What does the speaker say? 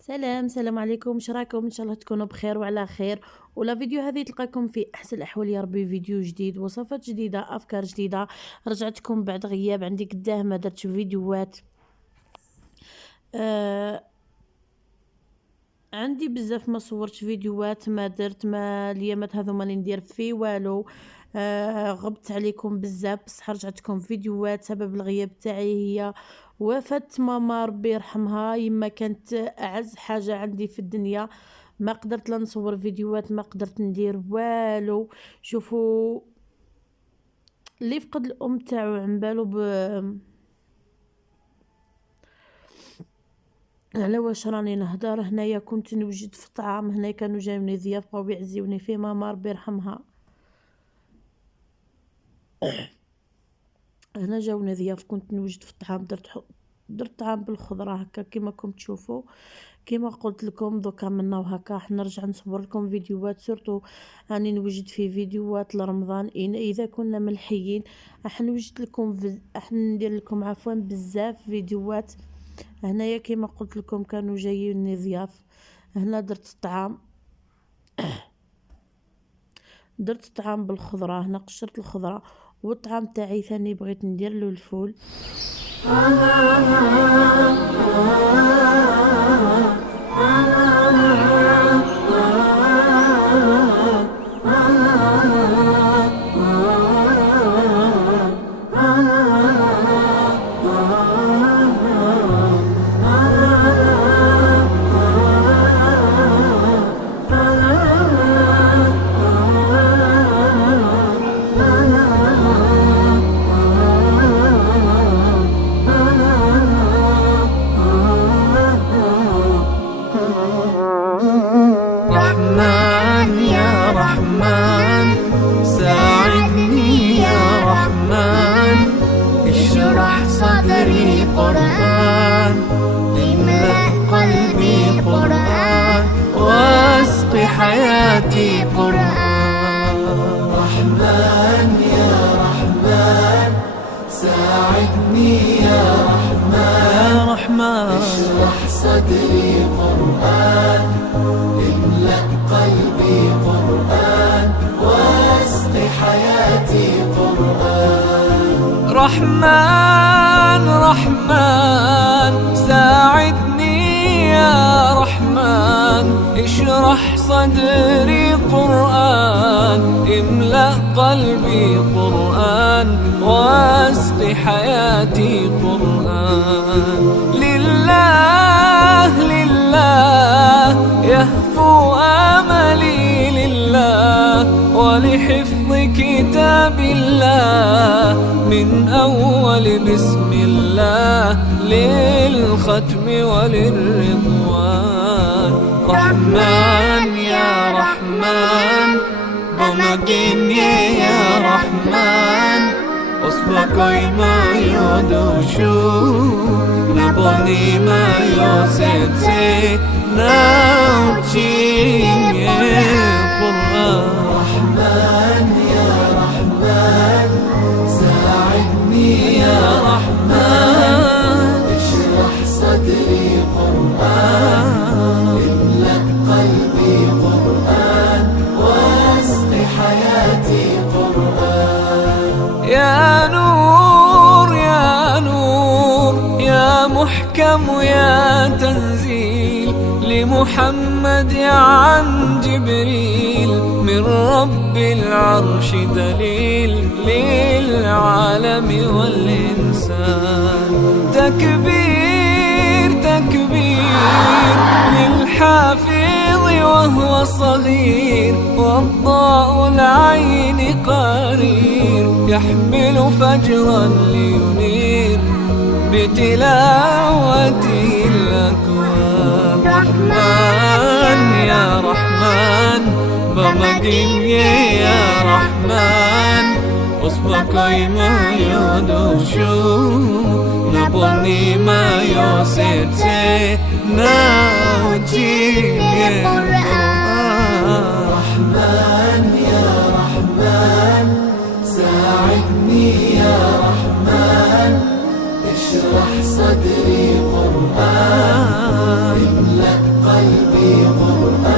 السلام عليكم، واش راكم؟ ان شاء الله تكونوا بخير وعلى خير. ولا فيديو هذه تلقاكم في احسن الاحوال يا ربي. فيديو جديد، وصفات جديده، افكار جديده. رجعتكم بعد غياب، عندي قداه ما درتش فيديوهات. آه عندي بزاف ما صورتش فيديوهات، ما درت ما اليامات هذو ما ندير في والو. غبت عليكم بزاف، بصح رجعتكم فيديوهات. سبب الغياب تاعي هي وفاة ماما، ربي يرحمها. يما كانت اعز حاجه عندي في الدنيا. ما قدرت لا نصور فيديوهات، ما قدرت ندير والو. شوفوا اللي فقد الام تاعو عن بالو على واش راني نهدر. هنايا كنت نوجد في الطعام، هنا كانوا جايوني ضياف بقاو يعزيوني في ماما، ربي يرحمها. هنا جاوني ضياف، كنت نوجد في الطعام، درت طعام بالخضره هكا كيما راكم تشوفوا. كيما قلت لكم دوكا منا وهكا حنرجع نصور لكم فيديوهات، سورتو راني نوجد في فيديوهات لرمضان. اذا كنا ملحيين راح نوجد لكم راح ندير لكم عفوا بزاف فيديوهات. هنايا كيما قلت لكم كانوا جايين ضياف. هنا درت طعام بالخضره. هنا قشرت الخضره، والطعام تاعي ثاني بغيت ندير له الفول. رحمن يا رحمن ساعدني يا رحمن، اشرح صدري قرآن، املأ قلبي قرآن، واسق حياتي قرآن. رحمن يا رحمن ساعدني يا رحمن، اشرح صدري قرآن، املأ قلبي قرآن، واسق حياتي قرآن. رحمن رحمن ساعدني يا رحمن، اشرح صدري قرآن، املأ قلبي قرآن، واسق حياتي قرآن. لله لله يهفو آملي لله، ولحفظ كتاب الله من أول بسم الله للختم وللرضوان. رحمن يا رحمن بمجيني يا رحمن، أصبحي ما يدوشو نبني ما يوسيتي ناوتشيني قرآن. رحمن يا رحمن ساعدني يا رحمن، اشرح صدري قرآن، املأ قلبي قرآن، واسق حياتي قرآن. يا نور يا نور يا محكم يا تنزيل لمحمد عن جبريل، من رب العرش دليل للعالم والإنسان. تكبير تكبير للحافظ وهو صغير، والضاء العين قرير، يحمل فجرا لينير بتلاوته الأكوان. رحمن يا رحمن بمجيني يا رحمن، أصبحي ما يدوشو نبني ما يوسيتي ناوتيني قرآن. رحمن يا رحمن ساعدني يا رحمن، اشرح صدري قرآن، املأ قلبي قرآن